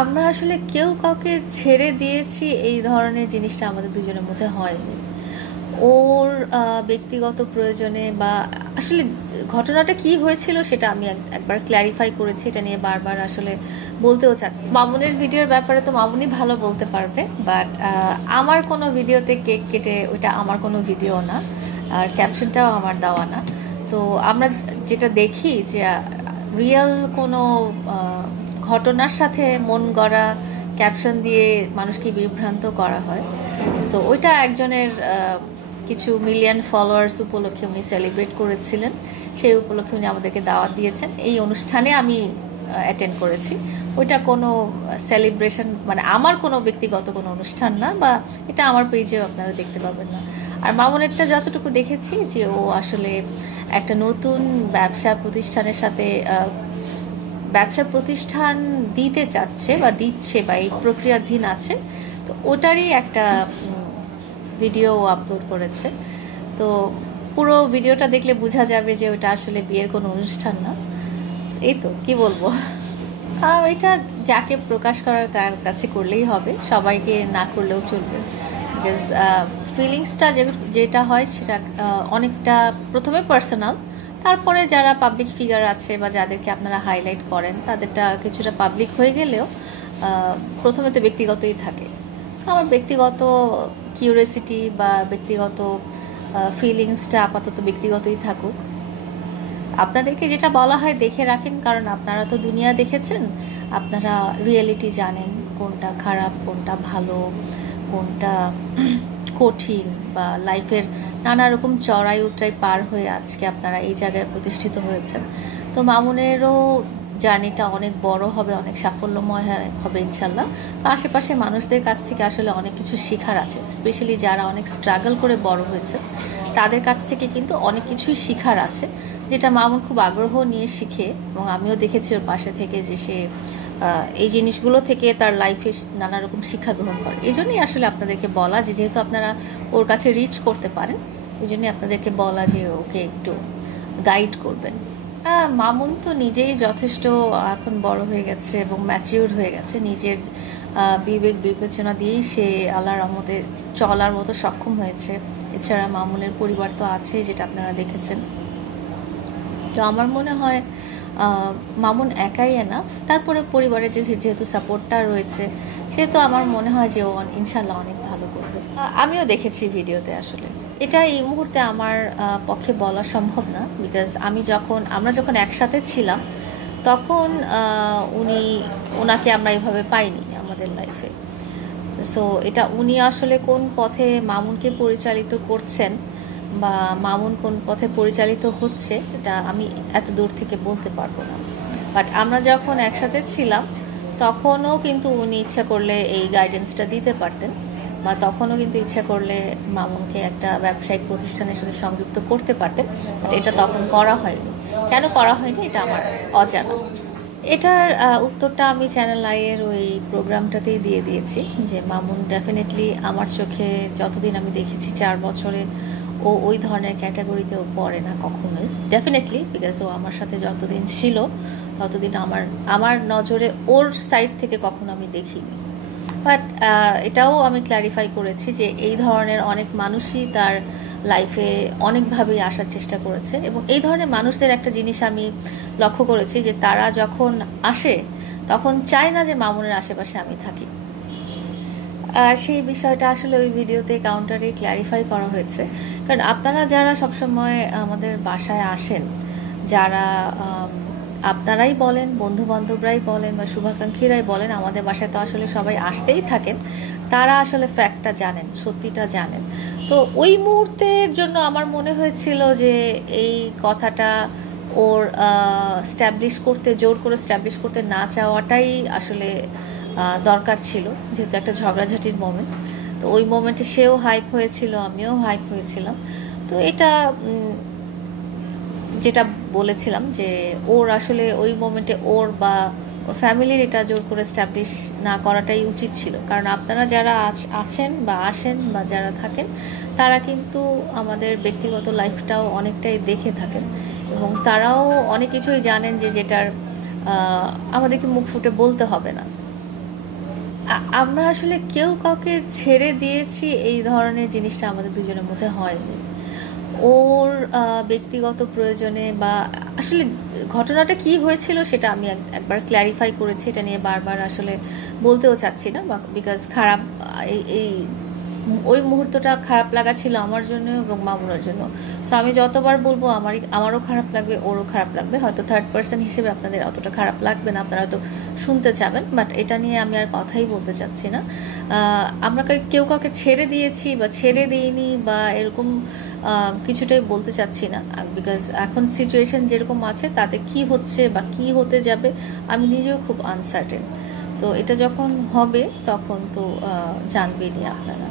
আমরা আসলে কেউ কাউকে ছেড়ে দিয়েছি এই ধরনের জিনিসটা আমাদের দুজনের মধ্যে হয়নি। ওর ব্যক্তিগত প্রয়োজনে বা আসলে ঘটনাটা কি হয়েছিল সেটা আমি একবার ক্ল্যারিফাই করেছি, এটা নিয়ে বারবার আসলে বলতেও চাচ্ছি। মামুনের ভিডিওর ব্যাপারে তো মামুনই ভালো বলতে পারবে, বাট আমার কোনো ভিডিওতে কেক কেটে ওইটা আমার কোনো ভিডিও না, আর ক্যাপশনটাও আমার দেওয়া না। তো আমরা যেটা দেখি যে রিয়েল কোনো ঘটনার সাথে মন গড়া ক্যাপশন দিয়ে মানুষকে বিভ্রান্ত করা হয়। সো ওইটা একজনের কিছু মিলিয়ন ফলোয়ার্স উপলক্ষে উনি সেলিব্রেট করেছিলেন, সেই উপলক্ষে উনি আমাদেরকে দাওয়াত দিয়েছেন। এই অনুষ্ঠানে আমি অ্যাটেন্ড করেছি। ওইটা কোনো সেলিব্রেশন মানে আমার কোনো ব্যক্তিগত কোনো অনুষ্ঠান না, বা এটা আমার পেজেও আপনারা দেখতে পাবেন না। আর মামুনেরটা যতটুকু দেখেছি যে ও আসলে একটা নতুন ব্যবসা প্রতিষ্ঠানের সাথে ব্যবসা প্রতিষ্ঠান দিতে চাচ্ছে বা দিচ্ছে বা এই প্রক্রিয়াধীন আছে, তো ওটারই একটা ভিডিও আপলোড করেছে। তো পুরো ভিডিওটা দেখলে বোঝা যাবে যে ওটা আসলে বিয়ের কোনো অনুষ্ঠান না। এই তো কি বলবো, এটা যাকে প্রকাশ করার তার কাছে করলেই হবে, সবাইকে না করলেও চলবে। বিকজ ফিলিংসটা যেটা হয় সেটা অনেকটা প্রথমে পার্সোনাল, তারপরে যারা পাবলিক ফিগার আছে বা যাদেরকে আপনারা হাইলাইট করেন তাদেরটা কিছুটা পাবলিক হয়ে গেলেও প্রথমে তো ব্যক্তিগতই থাকে। তো আমার ব্যক্তিগত কিউরিয়াসিটি বা ব্যক্তিগত ফিলিংসটা আপাতত ব্যক্তিগতই থাকুক। আপনাদেরকে যেটা বলা হয় দেখে রাখেন, কারণ আপনারা তো দুনিয়া দেখেছেন, আপনারা রিয়েলিটি জানেন কোনটা খারাপ, কোনটা ভালো, কোনটা কঠিন, বা লাইফের নানা রকম চড়াই উতরাই পার হয়ে আজকে আপনারা এই জায়গায় প্রতিষ্ঠিত হয়েছেন। তো মামুনেরও জার্নিটা অনেক বড় হবে, অনেক সাফল্যময় হবে ইনশাল্লাহ। তো আশেপাশে মানুষদের কাছ থেকে আসলে অনেক কিছু শেখার আছে, স্পেশালি যারা অনেক স্ট্রাগল করে বড় হয়েছে তাদের কাছ থেকে কিন্তু অনেক কিছুই শেখার আছে, যেটা মামুন খুব আগ্রহ নিয়ে শিখে। এবং আমিও দেখেছি ওর পাশে থেকে যে সে এই জিনিসগুলো থেকে তার লাইফে নানা রকম শিক্ষা গ্রহণ করে। এই জন্যই আসলে আপনাদেরকে বলা যে যেহেতু আপনারা ওর কাছে রিচ করতে পারেন, এই জন্যই আপনাদেরকে বলা যে ওকে একটু গাইড করবেন। মামুন তো নিজেই যথেষ্ট এখন বড় হয়ে গেছে এবং ম্যাচিউর হয়ে গেছে, নিজের বিবেক বিবেচনা দিয়েই সে আল্লাহর রহমতে চলার মতো সক্ষম হয়েছে। এছাড়া মামুনের পরিবার তো আছে, যেটা আপনারা দেখেছেন। তো আমার মনে হয় মামুন একাই এনাফ, তারপরে পরিবারের যেহেতু সাপোর্টটা রয়েছে, সেহেতু আমার মনে হয় যে ও ইনশাল্লাহ অনেক ভালো করবে। আমিও দেখেছি ভিডিওতে, আসলে এটা এই মুহূর্তে আমার পক্ষে বলা সম্ভব না, বিকজ আমরা যখন একসাথে ছিলাম তখন ওনাকে আমরা এইভাবে পাইনি আমাদের লাইফে। সো এটা উনি আসলে কোন পথে মামুনকে পরিচালিত করছেন বা মামুন কোন পথে পরিচালিত হচ্ছে, এটা আমি এত দূর থেকে বলতে পারবো না। বাট আমরা যখন একসাথে ছিলাম তখনও কিন্তু উনি ইচ্ছা করলে এই গাইডেন্সটা দিতে পারতেন, বা তখনও কিন্তু ইচ্ছা করলে মামুনকে একটা ব্যবসায়িক প্রতিষ্ঠানের সাথে সংযুক্ত করতে পারতেন। বাট এটা তখন করা হয়নি। কেন করা হয়নি এটা আমার অজানা। এটার উত্তরটা আমি চ্যানেল আইয়ের ওই প্রোগ্রামটাতেই দিয়ে দিয়েছি, যে মামুন ডেফিনেটলি আমার চোখে যতদিন আমি দেখেছি 4 বছরে ও ওই ধরনের ক্যাটাগরিতেও পড়ে না কখনোই, ডেফিনেটলি, বিকজ ও আমার সাথে যতদিন ছিল ততদিন আমার নজরে ওর সাইড থেকে কখনো আমি দেখিনি। বাট এটাও আমি ক্ল্যারিফাই করেছি যে এই ধরনের অনেক মানুষই তার লাইফে অনেকভাবেই আসার চেষ্টা করেছে, এবং এই ধরনের মানুষদের একটা জিনিস আমি লক্ষ্য করেছি যে তারা যখন আসে তখন চায় না যে মামুনের আশেপাশে আমি থাকি। সেই বিষয়টা আসলে ওই ভিডিওতে কাউন্টারে ক্ল্যারিফাই করা হয়েছে। কারণ আপনারা যারা সবসময় আমাদের বাসায় আসেন, যারা আপনারাই বলেন, বন্ধুবান্ধবরাই বলেন বা শুভাকাঙ্ক্ষীরাই বলেন, আমাদের বাসায় তো আসলে সবাই আসতেই থাকেন, তারা আসলে ফ্যাক্টটা জানেন, সত্যিটা জানেন। তো ওই মুহূর্তের জন্য আমার মনে হয়েছিল যে এই কথাটা ওর জোর করে স্ট্যাবলিশ করতে না চাওয়াটাই আসলে দরকার ছিল, যেহেতু একটা ঝগড়াঝাটির মোমেন্ট। তো ওই মোমেন্টে সেও হাইপ হয়েছিল, আমিও হাইপ হয়েছিলাম। তো এটা যেটা বলেছিলাম যে ওর আসলে ওই মোমেন্টে ওর ফ্যামিলির এটা জোর করে স্ট্যাবলিশ না করাটাই উচিত ছিল। কারণ আপনারা যারা আছেন বা আসেন বা যারা থাকেন, তারা কিন্তু আমাদের ব্যক্তিগত লাইফটাও অনেকটাই দেখে থাকেন, এবং তারাও অনেক কিছুই জানেন যেটার আমাদেরকে মুখ ফুটে বলতে হবে না। আমরা আসলে কেউ কাউকে ছেড়ে দিয়েছি এই ধরনের জিনিসটা আমাদের দুজনের মধ্যে হয়নি। ওর ব্যক্তিগত প্রয়োজনে বা আসলে ঘটনাটা কি হয়েছিল সেটা আমি একবার ক্ল্যারিফাই করেছি। এটা নিয়ে বারবার আসলে বলতেও চাচ্ছি না বা বিকজ খারাপ এই ওই মুহূর্তটা খারাপ লাগা ছিল আমার জন্য এবং মামুনের জন্য। সো আমি যতবার বলবো আমারও খারাপ লাগবে, ওরও খারাপ লাগবে। হয়তো থার্ড পার্সন হিসেবে আপনাদের অতটা খারাপ লাগবে না, আপনারা হয়তো শুনতে চাবেন, বাট এটা নিয়ে আমি আর কথাই বলতে চাচ্ছি না। আমরা কেউ কাউকে ছেড়ে দিয়েছি বা ছেড়ে দিইনি বা এরকম কিছুটাই বলতে চাচ্ছি না, বিকজ এখন সিচুয়েশন যেরকম আছে তাতে কি হচ্ছে বা কি হতে যাবে আমি নিজেও খুব আনসার্টেন। সো এটা যখন হবে তখন তো জানবেনই আপনারা।